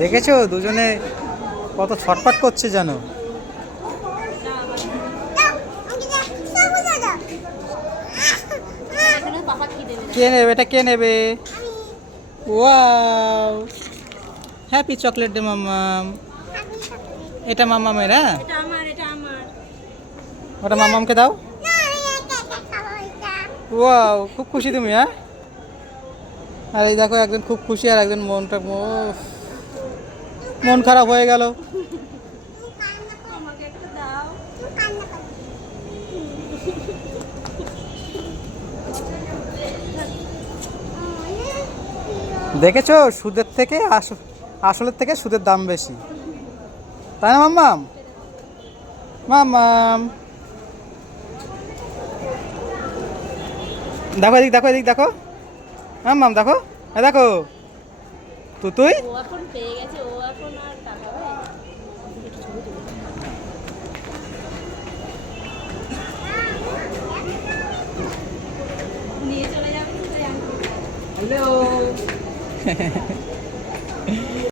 দেখেছো দুজনে কত ছটফট করছে জানো। কে নেবে এটা, কে নেবে? ওয়াও, হ্যাপি চকলেট ডে মাম্মাম। এটা মাম্মামের, হ্যাঁ ওটা মাম্মামকে দাও। ওয়াও, খুব খুশি তুমি, হ্যাঁ? আর এই দেখো একজন খুব খুশি আর একজন মন খারাপ হয়ে গেল। দেখেছো সুদের থেকে আসলের থেকে সুদের দাম বেশি, তাই না মাম্মাম? মাম্মাম দেখো, এদিক দেখো, এদিক দেখো মাম্মাম, দেখো দেখো তুই ও এখন পেয়ে গেছে, ও এখন আর তাকাবে। নিয়ে চলে যাবে। হ্যালো